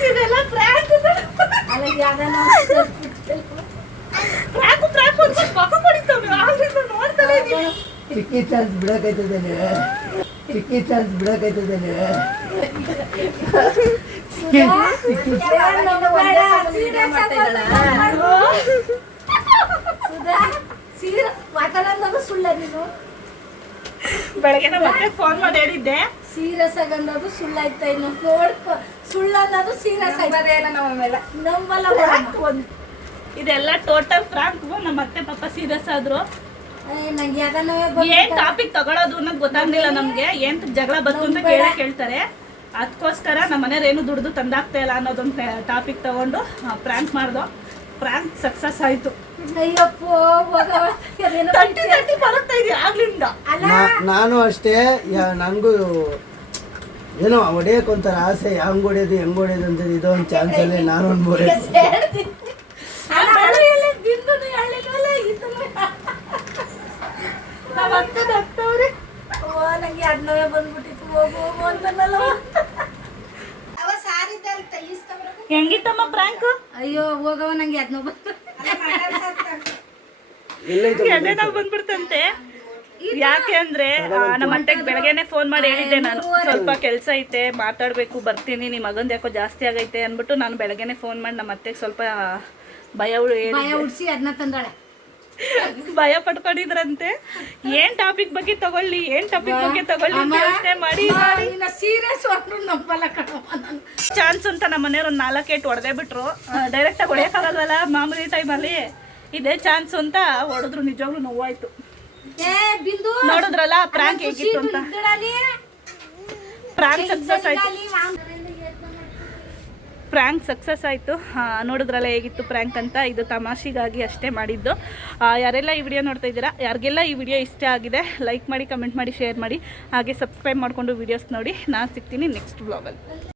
ಇದೆಲ್ಲ ಪ್ರಾಂಕ್ ಅಲ್ಲ ಯಾವ್ದಾನ ಪ್ರಾಂಕ್ ಅಂತ ಪಕ್ಕ ಹೊಡಿತಾವೆ. ಆಲ್ರೆಡಿ ನೋಡ್ತಲೇ ಇದ್ದೀನಿ. ಚಿಕ್ಕಿ ಚಾನ್ಸ್ ಬಿಡಕೈತದೇನೆ, ಚಿಕ್ಕಿ ಚಾನ್ಸ್ ಬಿಡಕೈತದೇನೆ. ಸೀರಿಯಸ್ ಮಾತಾಡೋದು ಸುಳ್ಳ ನೀನು. ಬೆಳಗ್ಗೆ ಮತ್ತೆ ಫೋನ್ ಮಾಡಿ ಹೇಳಿದ್ದೆ. ಸೀರಿಯಸ್ ಆಗಿ ಅನ್ನೋದು ಸುಳ್ಳಾಯ್ತಾ ಇನ್ನು ನೋಡ್ಕೊ. ಸುಳ್ಳು ಅನ್ನೋದು ಸೀರಿಯಸ್ ಆಯ್ತದೆ ಇಲ್ಲ ನಮ್ಮ ಮೇಲೆ ನಂಬಲ್ಲ ಬಿಡಮ್ಮ. ಇದೆಲ್ಲ ಟೋಟಲ್ ಫ್ರಾಂಕ್. ನಮ್ಮ ಅತ್ತೆ ಪಾಪ ಸೀರಿಯಸ್ ಆದ್ರು. ನಂಗೆ ಯಾವ್ದಾನ ಏನ್ ಟಾಪಿಕ್ ತಗೊಳೋದು ಅನ್ನೋದು ಗೊತ್ತಾಗ್ಲಿಲ್ಲ ನಮ್ಗೆ. ಏನ್ ಜಗಳ ಬಂತು ಅಂತ ಕೇಳ್ತಾರೆ. ಅದಕ್ಕೋಸ್ಕರ ನಮ್ಮ ಮನೆಯವ್ರು ಏನು ದುಡ್ದು ತಂದಾಗ್ತಾ ಇಲ್ಲ ಅನ್ನೋದೊಂದು ಟಾಪಿಕ್ ತಗೊಂಡು ಪ್ರ್ಯಾಂಕ್ ಮಾಡ್ದೋ. ಪ್ರ್ಯಾಂಕ್ ಸಕ್ಸಸ್ ಆಯ್ತು. ಅಯ್ಯಪ್ಪೋ ತಟ್ಟಿ ಬರುತ್ತಾ ಇದೆ ಆಗ್ಲಿಂದ. ನಾನು ಅಷ್ಟೇ ನನಗೂ ಏನೋ ಹೊಡೆಯಕ್ಕೆ ಒಂಥರ ಆಸೆ. ಹೆಂಗ್ ಹೊಡೆಯೋದು ಹೆಂಗ್ ಹೊಡೆಯೋದು ಅಂತ ಇದೊಂದು ಚಾನ್ಸಲ್ಲೇ ನಾನು ಒಂದು ಹೊಡೆಯೋದು. ನಂಗೆ ಅಡ್ನವೇ ಬಂದ್ಬಿಟ್ಟಿತ್ತು. ಹೋಗು ಹೋಗು ಅಂತನಲ್ಲ. ಅವ ಸಾರಿದ್ದ ಈಸ್ಕೊಬರೋದು. ಹೆಂಗಿತ್ತಮ್ಮ ಪ್ರ್ಯಾಂಕ್? ಅಯ್ಯೋ ಹೋಗವ ನಂಗೆ ಅದ್ನೋ ಬಂದು ಎದೆ ನೋವು ಬಂದ್ಬಿಡ್ತಂತೆ. ಯಾಕೆ ಅಂದ್ರೆ ನಮ್ಮ ಅತ್ತೆಗೆ ಬೆಳಗ್ಗೆನೆ ಫೋನ್ ಮಾಡಿ ಹೇಳಿದ್ದೆ ನಾನು, ಸ್ವಲ್ಪ ಕೆಲಸ ಐತೆ ಮಾತಾಡ್ಬೇಕು ಬರ್ತೀನಿ, ನಿಮ್ಮ ಮಗಂದು ಯಾಕೋ ಜಾಸ್ತಿ ಆಗೈತೆ ಅಂದ್ಬಿಟ್ಟು ನಾನು ಬೆಳಗ್ಗೆನೆ ಫೋನ್ ಮಾಡಿ ನಮ್ಮ ಅತ್ತೆಗೆ ಸ್ವಲ್ಪ ಭಯ ಉಡ್ಸಿ ಅದನ್ನ ತಂದಾಳೆ. ಭಯ ಪಡ್ಕೊಂಡಿದ್ರಂತೆ. ಏನ್ ಟಾಪಿಕ್ ಬಗ್ಗೆ ತಗೊಳ್ಳಿ ಅಂತ ಯೋಚನೆ ಮಾಡಿ ಸೀರಿಯಸ್ ಒಟ್ಟು ನಂಬಲ್ಲ ಕಣಪ್ಪ. ಚಾನ್ಸ್ ಅಂತ ನಮ್ಮ ಮನೆಯವ್ರು ಒಂದು 4 ಏಟು ಹೊಡೆದೇ ಬಿಟ್ರು. ಡೈರೆಕ್ಟ್ ಆಗಿ ಹೊಡೆಯಕ್ಕಾಗಲ್ವಲ್ಲ ಮಾಮೂಲಿ ಟೈಮಲ್ಲಿ. ಇದೇ ಚಾನ್ಸ್ ಅಂತ ಹೊಡೆದ್ರು. ನಿಜವಾಗ್ಲೂ ನೋವಾಯ್ತು. ನೋಡಿದ್ರಲ್ಲ ಪ್ರಾಂಕ್ ಹೇಗಿತ್ತು ಅಂತ. ಪ್ರಾಂಕ್ ಸಕ್ಸಸ್ ಆಯ್ತು. ಪ್ರ್ಯಾಂಕ್ ಸಕ್ಸಸ್ ಆಯಿತು. ನೋಡಿದ್ರಲ್ಲ ಹೇಗಿತ್ತು ಪ್ರ್ಯಾಂಕ್ ಅಂತ. ಇದು ತಮಾಷೆಗಾಗಿ ಅಷ್ಟೇ ಮಾಡಿದ್ದು. ಯಾರೆಲ್ಲ ಈ ವಿಡಿಯೋ ನೋಡ್ತಾ ಇದ್ದೀರಾ, ಯಾರಿಗೆಲ್ಲ ಈ ವಿಡಿಯೋ ಇಷ್ಟ ಆಗಿದೆ ಲೈಕ್ ಮಾಡಿ, ಕಮೆಂಟ್ ಮಾಡಿ, ಶೇರ್ ಮಾಡಿ, ಹಾಗೆ ಸಬ್ಸ್ಕ್ರೈಬ್ ಮಾಡಿಕೊಂಡು ವಿಡಿಯೋಸ್ ನೋಡಿ. ನಾನು ಸಿಗ್ತೀನಿ ನೆಕ್ಸ್ಟ್ ವ್ಲಾಗಲ್ಲಿ.